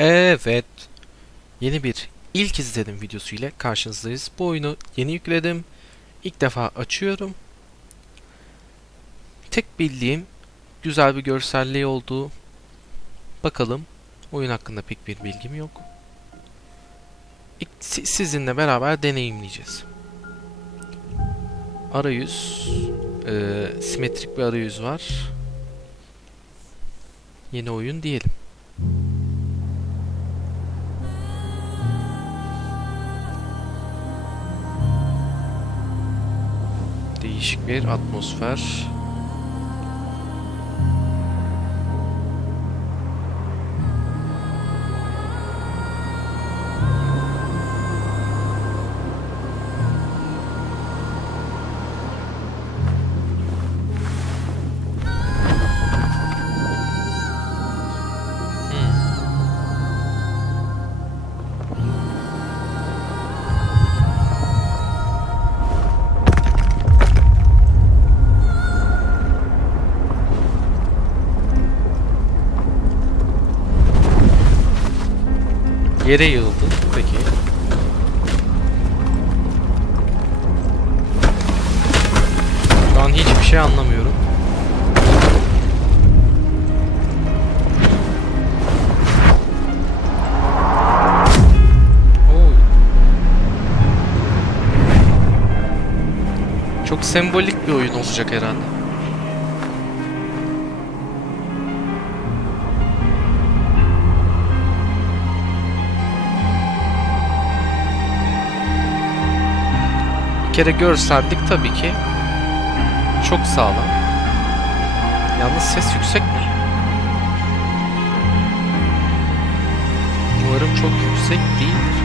Evet. Yeni bir ilk izledim videosu ile karşınızdayız. Bu oyunu yeni yükledim. İlk defa açıyorum. Tek bildiğim güzel bir görselliği olduğu. Bakalım. Oyun hakkında pek bir bilgim yok. Sizinle beraber deneyimleyeceğiz. Arayüz. eee, simetrik bir arayüz var. Yeni oyun diyelim. Değişik bir atmosfer. Yere yığıldı. Peki. Şu an hiçbir şey anlamıyorum. Oo. Çok sembolik bir oyun olacak herhalde. Kere görsellik tabii ki çok sağlam. Yalnız ses yüksek mi? Umarım çok yüksek değildir.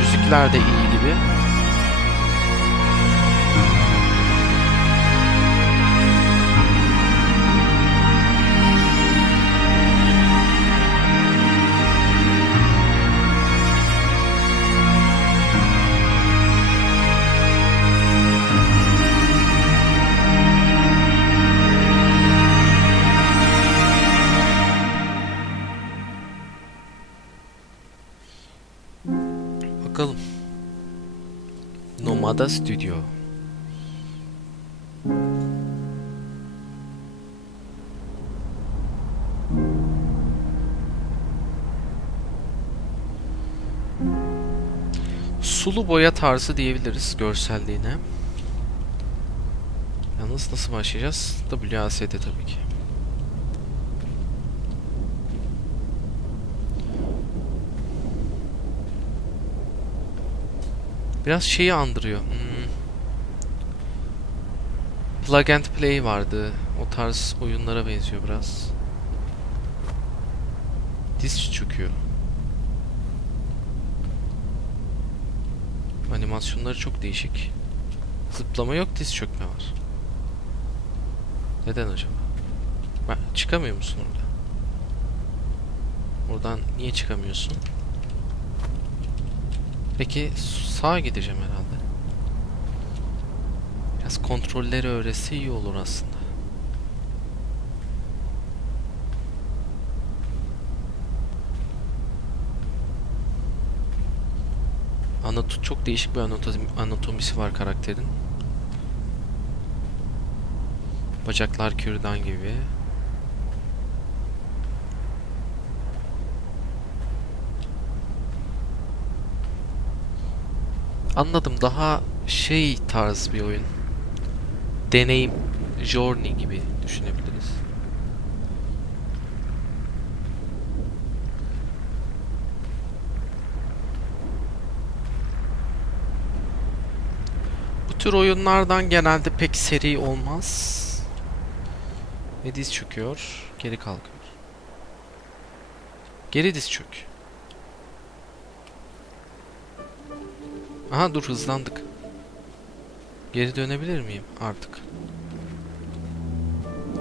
Müzikler de iyi Nomada Studio. Sulu boya tarzı diyebiliriz görselliğine. Yalnız nasıl başlayacağız? WASD tabii ki. Biraz şeyi andırıyor. Hmm. Plug and Play vardı. O tarz oyunlara benziyor biraz. Disk çöküyor. Animasyonları çok değişik. Zıplama yok, diz çökme var. Neden acaba? Ben, çıkamıyor musun orada? Oradan niye çıkamıyorsun? Peki sağa gideceğim herhalde. Biraz kontrolleri öğretse iyi olur aslında. Anato çok değişik bir anato- anatomisi var karakterin. Bacaklar kürdan gibi. Anladım. Daha şey tarz bir oyun. Deneyim. Journey gibi düşünebiliriz. Bu tür oyunlardan genelde pek seri olmaz. Ve diz çöküyor. Geri kalkıyor. Geri diz çök. Aha dur hızlandık. Geri dönebilir miyim artık?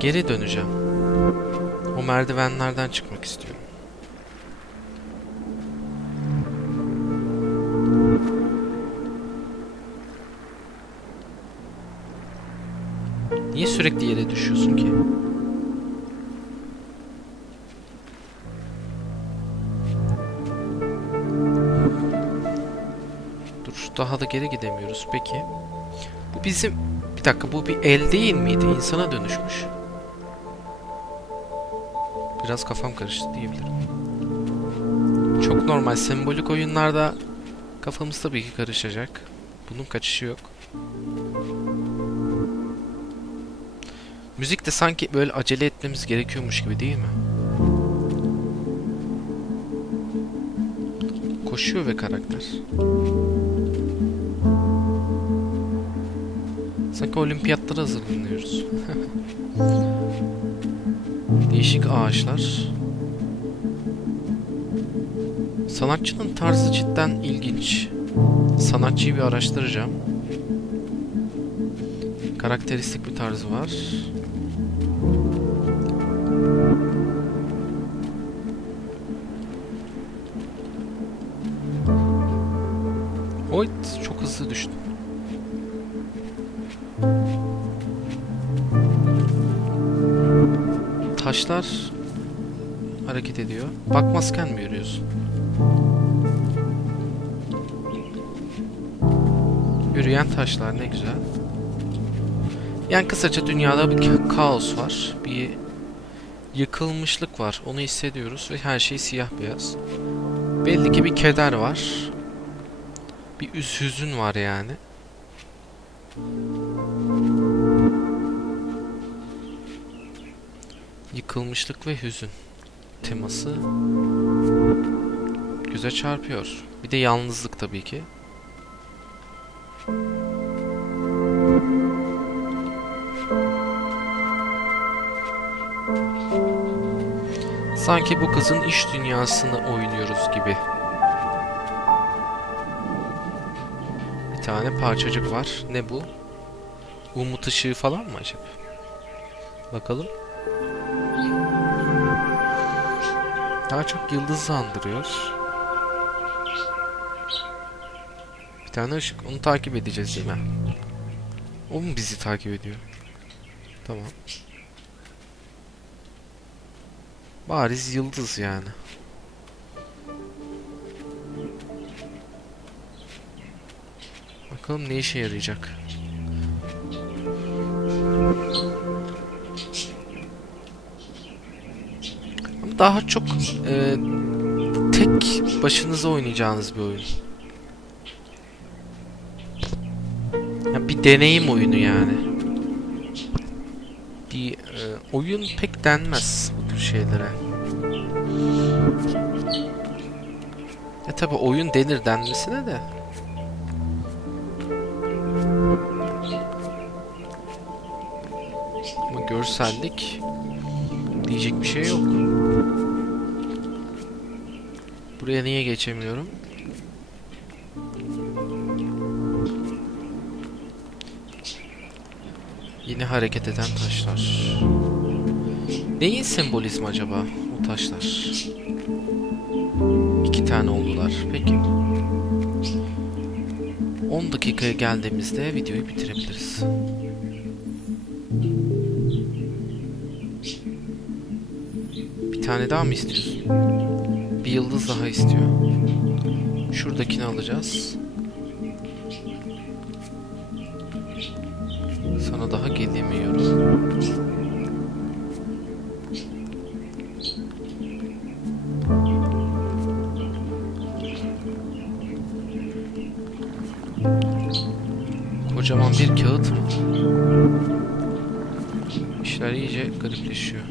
Geri döneceğim. O merdivenlerden çıkmak istiyorum. Niye sürekli yere düşüyorsun ki? Daha da geri gidemiyoruz peki. Bu bizim... Bir dakika bu bir el değil miydi? İnsana dönüşmüş. Biraz kafam karıştı diyebilirim. Çok normal sembolik oyunlarda kafamız tabii ki karışacak. Bunun kaçışı yok. Müzik de sanki böyle acele etmemiz gerekiyormuş gibi değil mi? Koşuyor ve karakter. Sanki olimpiyatlara hazırlanıyoruz. Değişik ağaçlar. Sanatçının tarzı cidden ilginç. Sanatçıyı bir araştıracağım. Karakteristik bir tarzı var. Oy çok hızlı düştüm. Taşlar hareket ediyor. Bakmazken mi yürüyorsun? Yürüyen taşlar ne güzel. Yani kısaca dünyada bir ka- kaos var. Bir yıkılmışlık var. Onu hissediyoruz ve her şey siyah beyaz. Belli ki bir keder var. Bir üz hüzün var yani. Yıkılmışlık ve hüzün teması göze çarpıyor. Bir de yalnızlık tabii ki. Sanki bu kızın iş dünyasını oynuyoruz gibi. Bir tane parçacık var. Ne bu? Umut ışığı falan mı acaba? Bakalım. Daha çok yıldız andırıyor. Bir tane ışık. Onu takip edeceğiz değil mi? O mu bizi takip ediyor? Tamam. Bariz yıldız yani. Bakalım ne işe yarayacak. Daha çok e, tek başınıza oynayacağınız bir oyun. Ya bir deneyim oyunu yani. Bir e, oyun pek denmez bu tür şeylere. Ya tabi oyun denir denmesine de. Ama görsellik diyecek bir şey yok. Buraya niye geçemiyorum? Yine hareket eden taşlar. Neyin sembolizmi acaba o taşlar? İki tane oldular. Peki. 10 dakikaya geldiğimizde videoyu bitirebiliriz. Bir tane daha mı istiyorsun? Yıldız daha istiyor. Şuradakini alacağız. Sana daha gelemiyorum. Kocaman bir kağıt mı? İşler iyice garipleşiyor.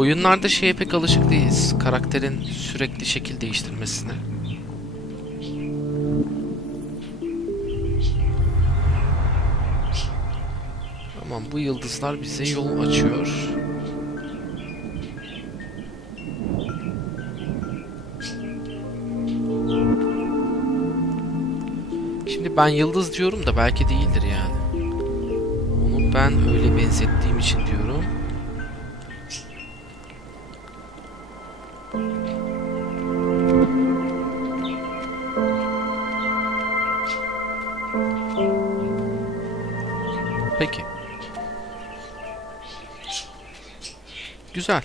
Oyunlarda şeye pek alışık değiliz. Karakterin sürekli şekil değiştirmesine. Tamam bu yıldızlar bize yol açıyor. Şimdi ben yıldız diyorum da belki değildir yani. Onu ben öyle benzettiğim için diyorum. Güzel.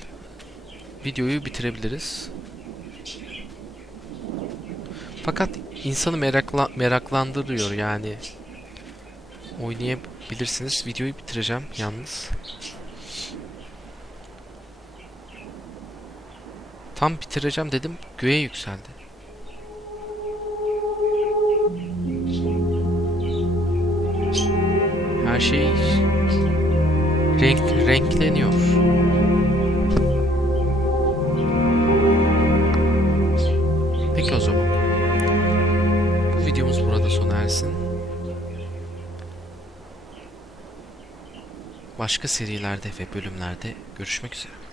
Videoyu bitirebiliriz. Fakat insanı merakla meraklandırıyor yani. Oynayabilirsiniz. Videoyu bitireceğim yalnız. Tam bitireceğim dedim. Göğe yükseldi. Her şey renk renkleniyor. Başka serilerde ve bölümlerde görüşmek üzere.